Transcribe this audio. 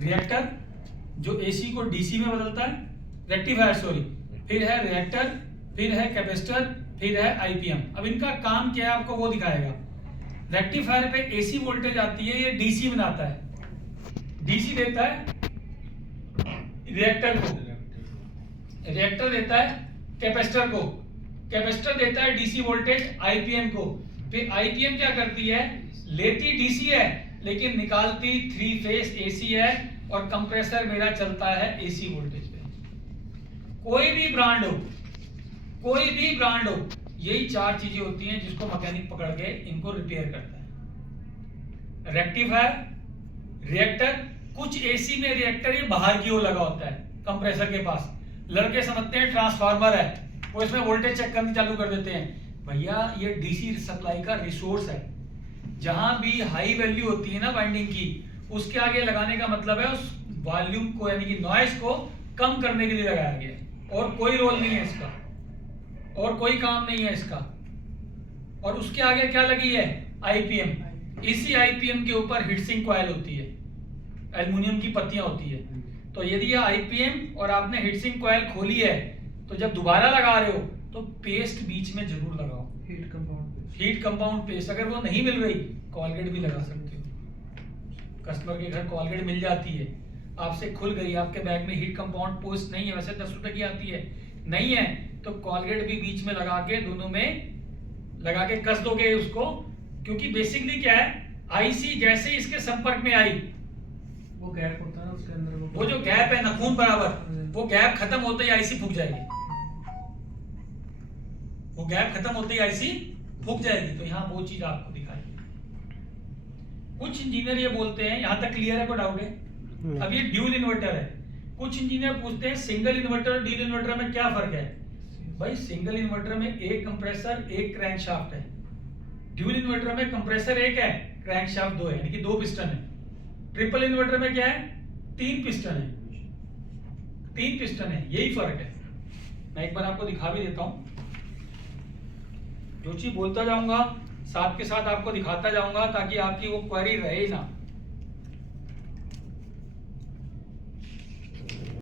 Reactor जो AC को DC में बदलता है, रेक्टिफायर सॉरी, फिर है रिएक्टर, फिर है कैपेसिटर, फिर है आईपीएम। अब इनका काम क्या है आपको वो दिखाएगा। रेक्टिफायर पे एसी वोल्टेज आती है, ये डीसी बनाता है, डीसी देता है रिएक्टर को, रिएक्टर देता है कैपेसिटर को, कैपेसिटर देता है डीसी वोल्टेज आईपीएम को, फिर आईपीएम क्या करती है, लेती डीसी है लेकिन निकालती 3 फेज एसी है, और कंप्रेसर मेरा चलता है एसी वोल्टेज पे। कोई भी ब्रांड हो, कोई भी ब्रांड हो, यही 4 चीजें होती हैं जिसको मैकेनिक पकड़ के इनको रिपेयर करता है। रेक्टिफायर, रिएक्टर, कुछ एसी में रिएक्टर ये बाहर की ओर लगा होता है कंप्रेसर के पास, लड़के समझते हैं ट्रांसफार्मर है, वो इसमें वोल्टेज चेक करनी चालू कर देते हैं। भैया ये डीसी सप्लाई का रिसोर्स है, जहां भी हाई वैल्यू होती है ना वाइंडिंग की, उसके आगे लगाने का मतलब है उस वॉल्यूम को यानी कि नॉइस को कम करने के लिए लगाया गया है, और कोई रोल नहीं है इसका, और कोई काम नहीं है इसका। और उसके आगे क्या लगी है, आईपीएम, इसी आईपीएम के ऊपर हीटसिंक कॉइल होती है, एल्युमिनियम की पत्तियां होती है। तो यदि ये आईपीएम और आपने हीटसिंक कॉइल खोली है, तो जब दोबारा लगा रहे हो तो पेस्ट बीच में जरूर लगाओ, हीट कंपाउंड पेस्ट। अगर वो नहीं मिल रही, कोलगेट भी लगा सकते हो। कस्टमर के घर कोलगेट मिल जाती है, आपसे खुल गई, आपके बैग में हीट कंपाउंड पेस्ट नहीं है, वैसे 10 रुपए की आती है, नहीं है तो कोलगेट भी बीच में लगा के, दोनों में लगा के कस दोगे उसको। क्योंकि बेसिकली क्या है, आईसी जैसे इसके संपर्क में आई, वो गैप होता है ना उसके अंदर, वो जो गैप है नाखून बराबर, वो गैप खत्म होते ही आईसी फूक जाएगी, वो गैप खत्म होते ही आईसी फूक जाएगी। तो यहाँ वो चीज आपको दिखाई। कुछ इंजीनियर ये बोलते हैं, यहाँ तक क्लियर है, कोई डाउट है? अब ये ड्यूल इन्वर्टर है, कुछ इंजीनियर पूछते हैं सिंगल इन्वर्टर और ड्यूल इन्वर्टर में क्या फर्क है। भाई सिंगल इन्वर्टर में एक कंप्रेसर एक क्रैंकशाफ्ट है, ड्यूल इन्वर्टर में कंप्रेसर एक है, क्रैंकशाफ्ट 2 है, यानी कि 2 पिस्टन है। ट्रिपल इन्वर्टर में क्या है, 3 पिस्टन है, 3 पिस्टन है, यही फर्क है। मैं एक बार आपको दिखा भी देता हूं, जो चीज बोलता जाऊंगा साथ के साथ आपको दिखाता जाऊंगा, ताकि आपकी वो क्वेरी रहे ना।